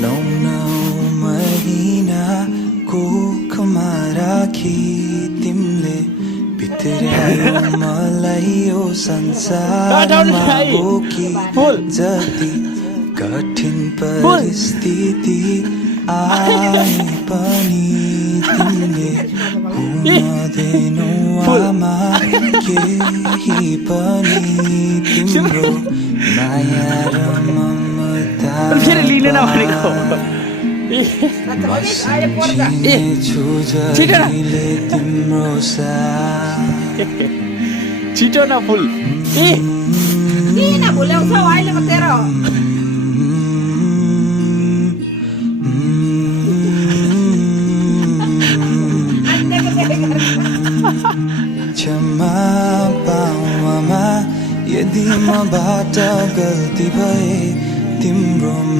नौ महिना को खमाराखी तिमले भित्र्यायो मलाई यो संसारमा बोकी जति कठिन परिस्थिति आए पनि तिमीले हुँदैनौ आमा केही पनि तिम्रो माया र ममता सम्झिनेछु जहिले तिम्रो साथ छिटो न फुल किन भुल्याउँछौ अहिले मात्र क्षमा पाऊ आमा यदि मबाट गल्ती भए तिम्रो